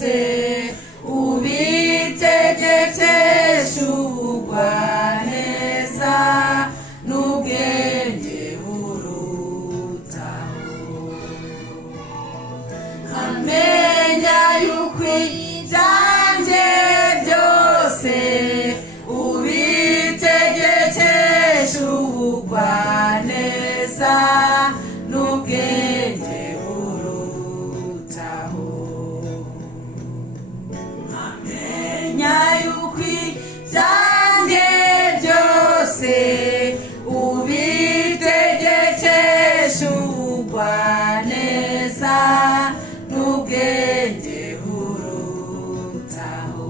byose ubitegekesha ubugwaneza n'ubwenge burutaho. Amenya yuko ibyanjye byose ubitegekesha ubugwaneza n'ubwenge burutaho. Amenya yuko ibyanjye byose ubitegekesha ubugwaneza n'ubwenge burutaho.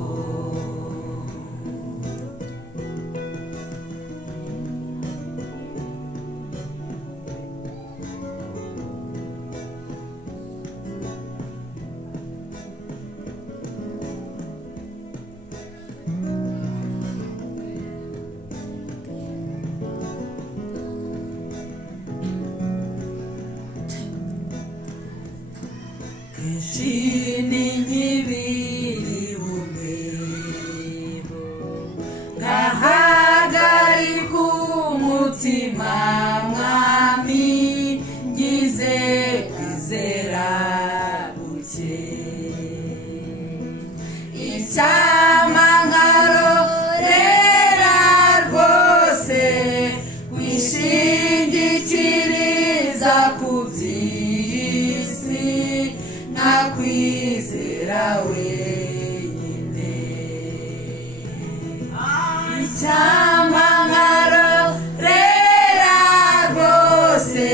Chini nkibiri umwebo ngahagarika umutima mwami ngize kwizera buke. Icyama nkarorera rwose wishingikiriza ku by'isi nakwizera wenyine. Icyama nkarorera rwose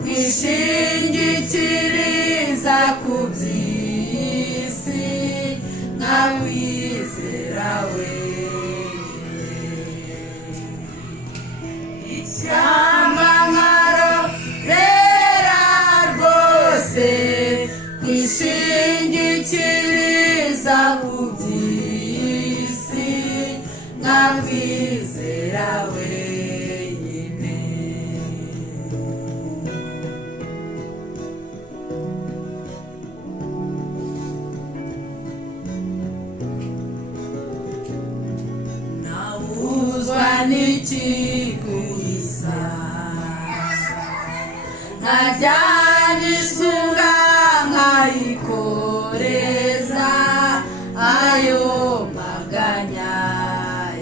kwishingikiriza ku by'isi nakwizera wenyine. Icyama nkarorera rwose kwishingikiriza ku by'isi nakwizera wenyine. Nawuzwa n'iki kuisa nkajyana isunga nkayikoreza ayo maganya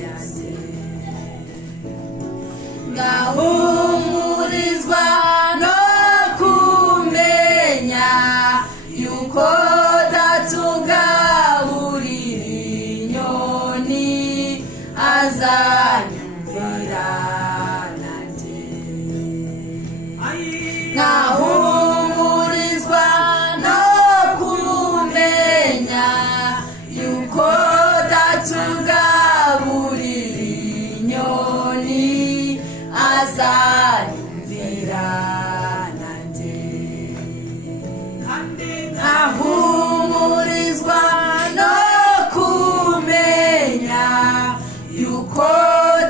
yanjye. Ngahumurizwa no kumenya yuko datugaburira inyoni azanyumvira nanjye. Ngahumurizwa no kumenya yuko datugaburira inyoni azanyumvira nanjye. Ngahumurizwa no kumenya yuko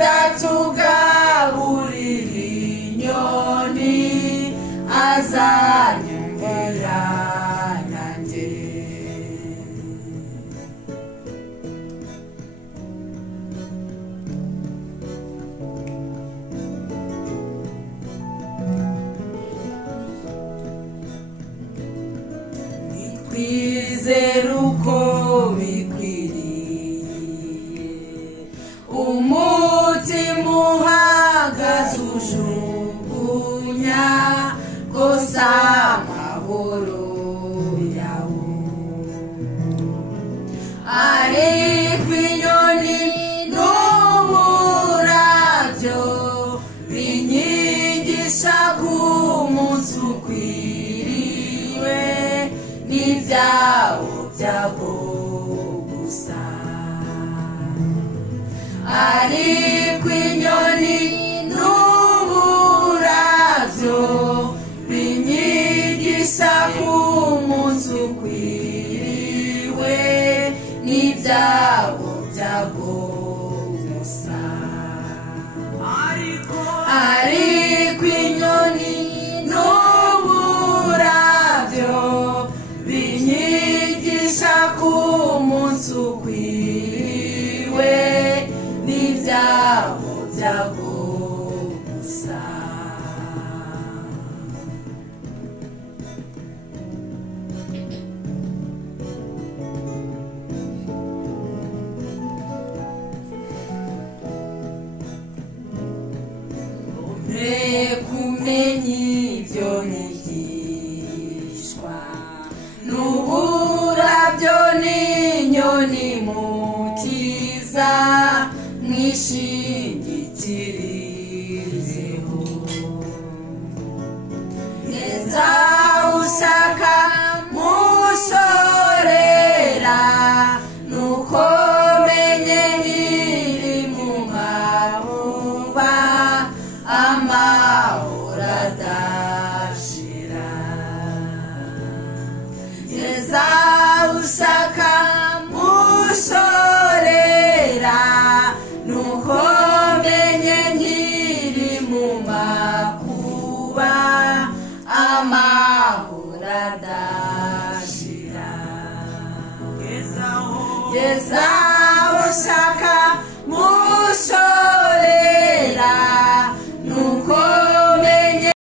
datugaburira inyoni azanyumvira nanjye. Kwizera uko bikwiriye umutima uhagaze ujugunya gusa amahoro yawo. Ariko inyoni n'uburabyo binyigisha ko umunsi ukwiriwe n'ibyawo byago gusa. Ariko inyoni n'uburabyo binyigisha ko umunsi ukwiriwe n'ibyawo byago gusa. Ariko inyoni n'uburabyo binyigisha k'umunsi ukwiriwe n'ibyago byago gusa. Kumenya ibyo nigishwa n'uburabyo n'inyoni mu cyiza mwishimye